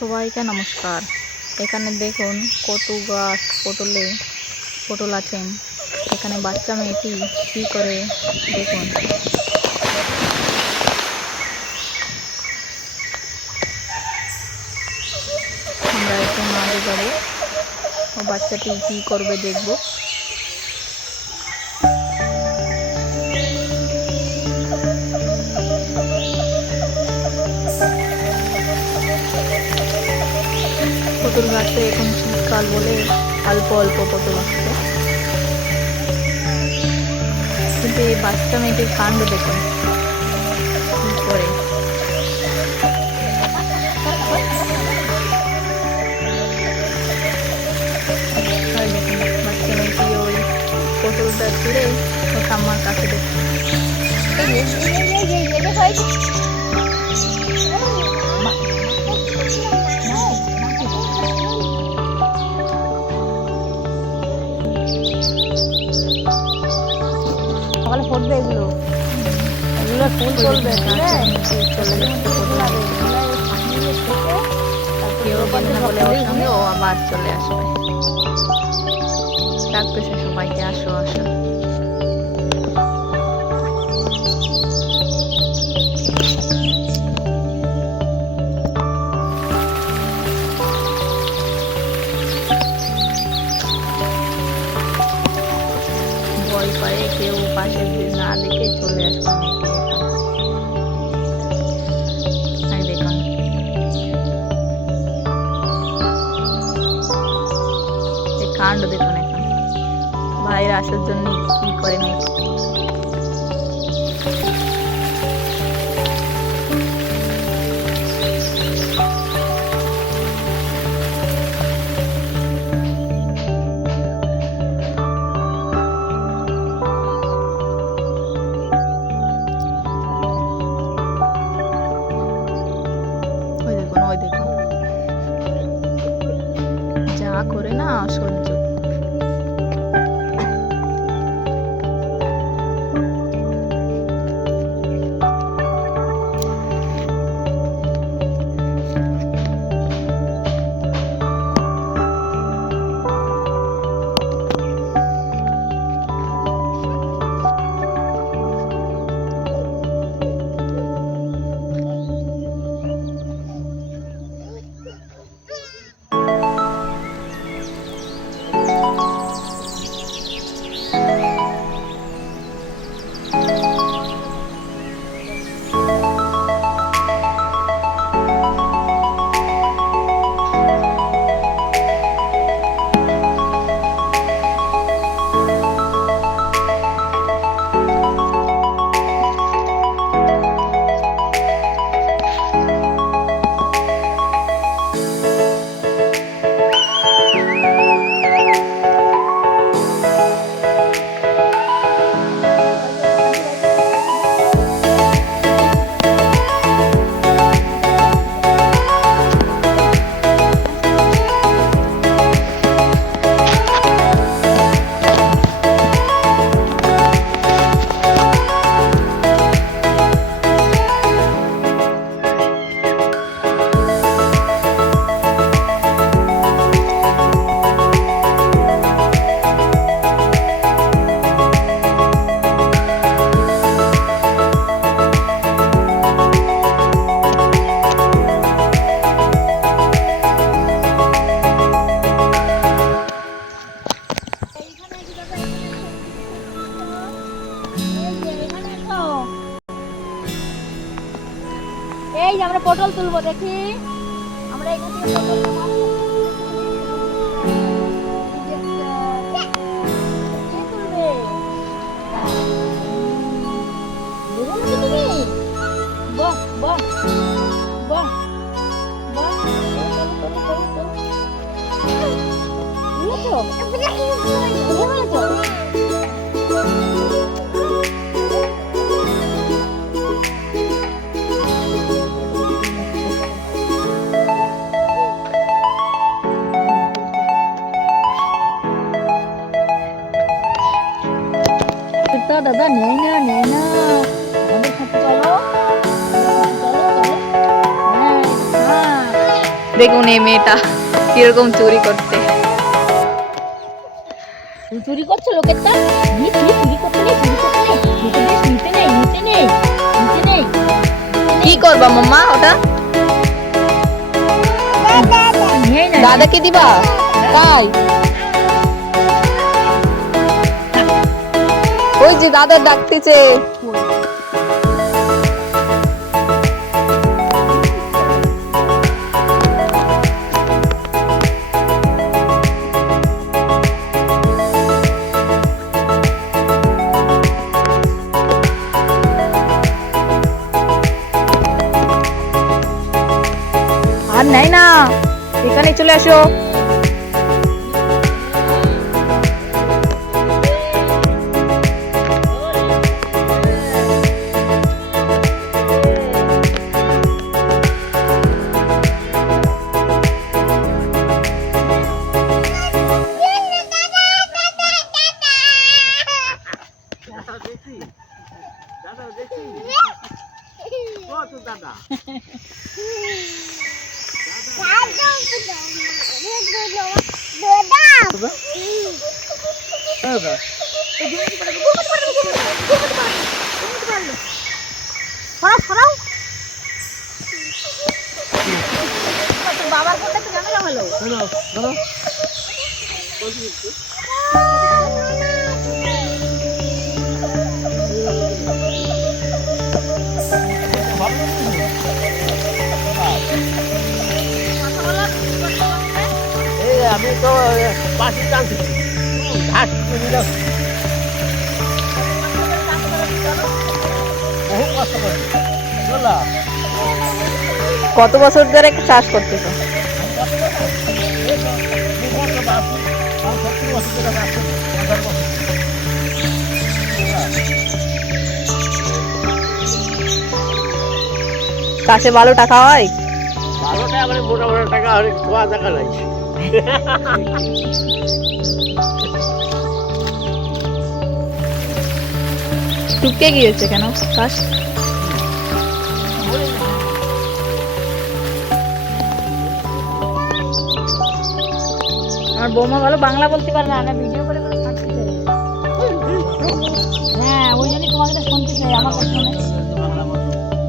সবাইকে নমস্কার। এখানে দেখুন কত গাছ পটল আছেন। এখানে বাচ্চা মেয়েটি কি করে দেখুন। আমরা একটু আগে যাবো, ও বাচ্চাটি কি করবে দেখবো। পটল গাছে এখন শীতকাল বলে অল্প অল্প পটল আসছে, কিন্তু এই বাচ্চা মেয়েটির কাণ্ড দেখুন কি করে। বাচ্চা মেয়েটি ওই পটলটা ছিঁড়ে ও ঠাম্মার কাছে দেখুন। সকালে ফুটবে এগুলো ফুল চলবে কেউ বলে না বলে ওর সঙ্গে ও আবার চলে আসবে, ডাকতেছে সবাইকে আসো আসো। ভয় পায় কেউ পাশে না দেখে চলে আসবে মেয়েটি। দেখুন কাণ্ড দেখুন, এখন ভাইয়ের আসার জন্য কি করে মেয়েটি। ওই দেখুন যা করে না সহ্য। এই যে আমরা পটল তুলবো, দেখি আমরা এখান থেকে পটল দাদা নেই না আমাদের সাথে চলো। দেখুন এই মেয়েটা কিরকম চুরি করতে। তুমি চুরি করছো লোকের তা? চুরি করতে নেই, চুরি করতে নেই, নিতে নেই, নিতে নেই, নিতে নেই, নিতে নেই। কি করবা মাম্মা ওটা? নিয়েই না। দাদাকে দিবা? তাই? ওই যে দাদা ডাকতেছে। আর নাই না, এখানে চলে আসো। সরাও। তোর বাবার ফোনটা তো ঝামেলা হলো। আমি তো পাশে টানছি ঘাস বহু কষ্ট করি বুঝলা। কত বছর ধরে চাষ করতেছো? চাষে ভালো টাকা হয়? ভালো টাকা মানে মোটা মোটা টাকা হলে খোয়া টাকা নাই। টুকে গিয়েছে কেন চাষ? আমার বৌমা ভালো বাংলা বলতে পারে না, ভিডিও করে করে ছাড়তেছে। হ্যাঁ, ওই জন্যই তোমাকে তো শুনতে চাই আমার কথা।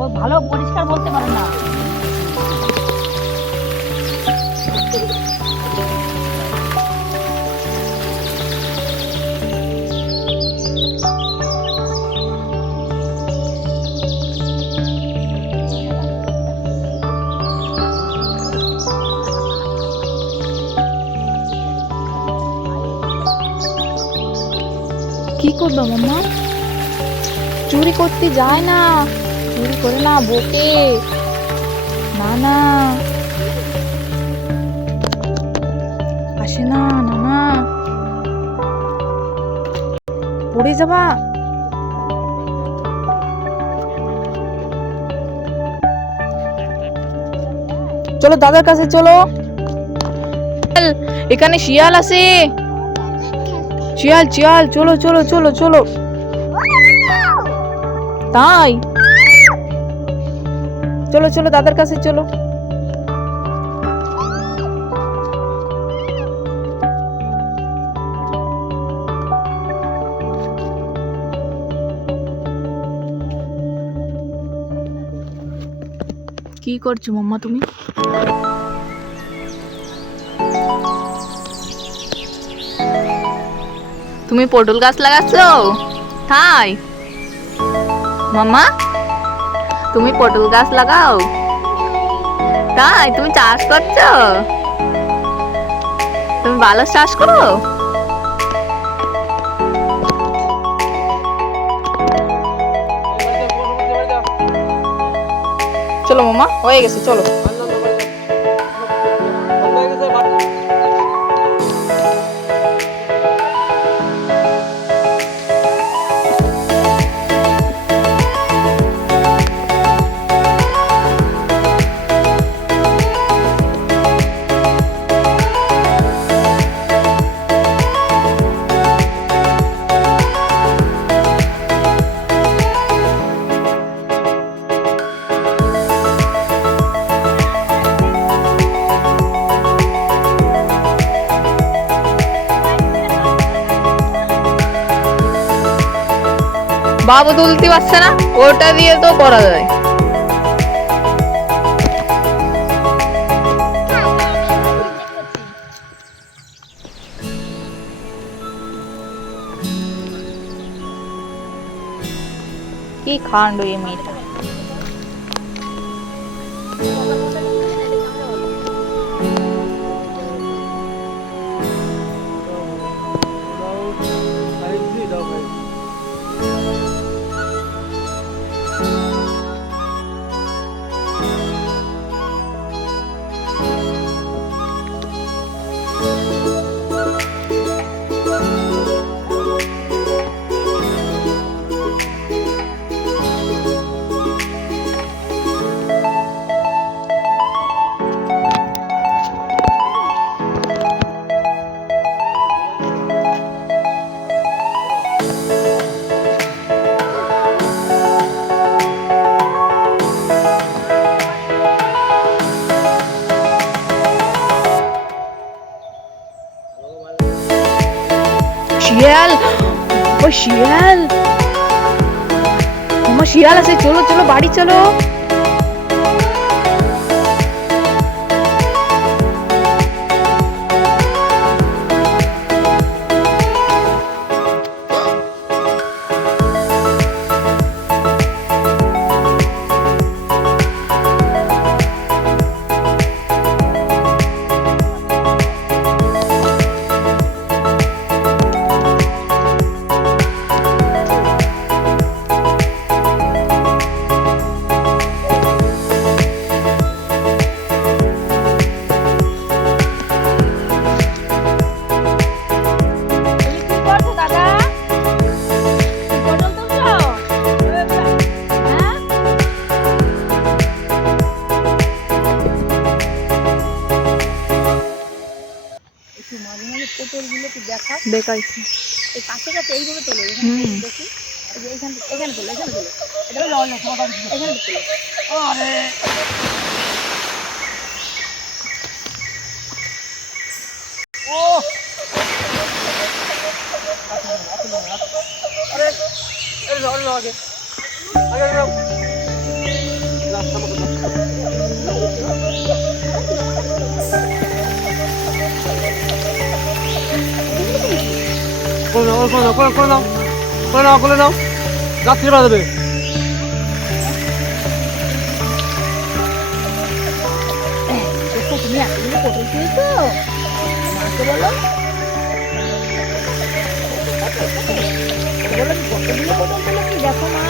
ও ভালো পরিষ্কার বলতে পারে না। কি করবো মাম্মা? চুরি করতে যায় না, চুরি করে না বকে। না না আসে না, না না পড়ে যাবা। চলো দাদার কাছে চলো। এখানে শিয়াল আছে, শিয়াল শিয়াল, চলো চলো চলো চলো। তাই চলো চলো দাদার কাছে চলো। কি করছো মাম্মা তুমি? তুমি পটল গাছ লাগাচ্ছো? তাই মাম্মা তুমি পটল গাছ লাগাও? তাই তুমি চাষ করছো? তুমি ভালো চাষ করো? চলো মাম্মা, হয়ে গেছে, চলো। বাবু তুলতে পারছে না, ওটা দিয়ে তো করা যায়। কি কাণ্ড এই মেয়েটা। শিয়াল, ও শিয়াল, আমার শিয়াল আছে, চলো চলো বাড়ি চলো। দেখাইছি এই কাছে কাছে এইভাবে তোলো, এখানে দেখি, এইখানে এখানে তোলো, এখানে তোলো, এটা হলো এখানে তোলো। আরে ও আরে আরে যাও না আগে আগে যাও রাস্তা মতো করে দাও যাত্রী বাড়াবে। তুমি এতগুলো পটল খেয়েছো, মাকে বলো বলো কতগুলো পটল পেয়েছি দেখো মা।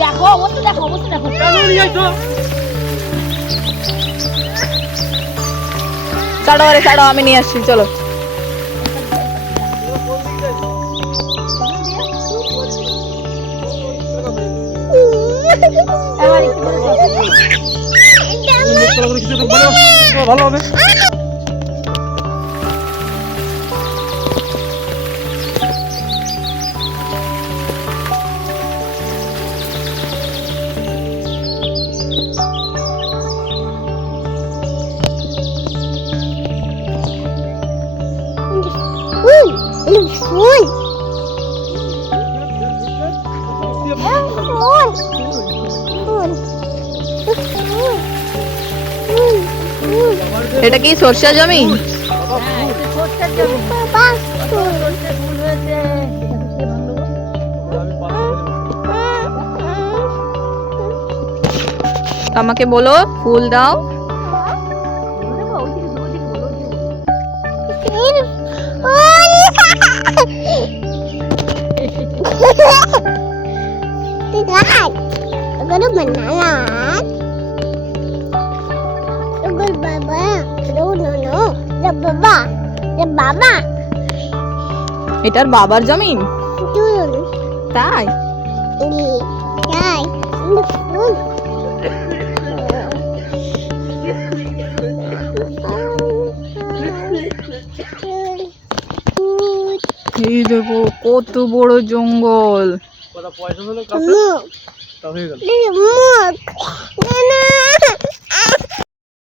দেখো অবস্থা, দেখো অবস্থা, দেখো ছাড়ো, আরে ছাড়ো, আমি নিয়ে আসছি, চলো। ভালো হবে। এটা কি সরষা জমি? আমাকে বলো, ফুল দাও। এটার বাবার জমি তাই? এই দেখো কত বড় জঙ্গল। কটা পয়সা হলো কাছে তা হয়ে গেল মুখ না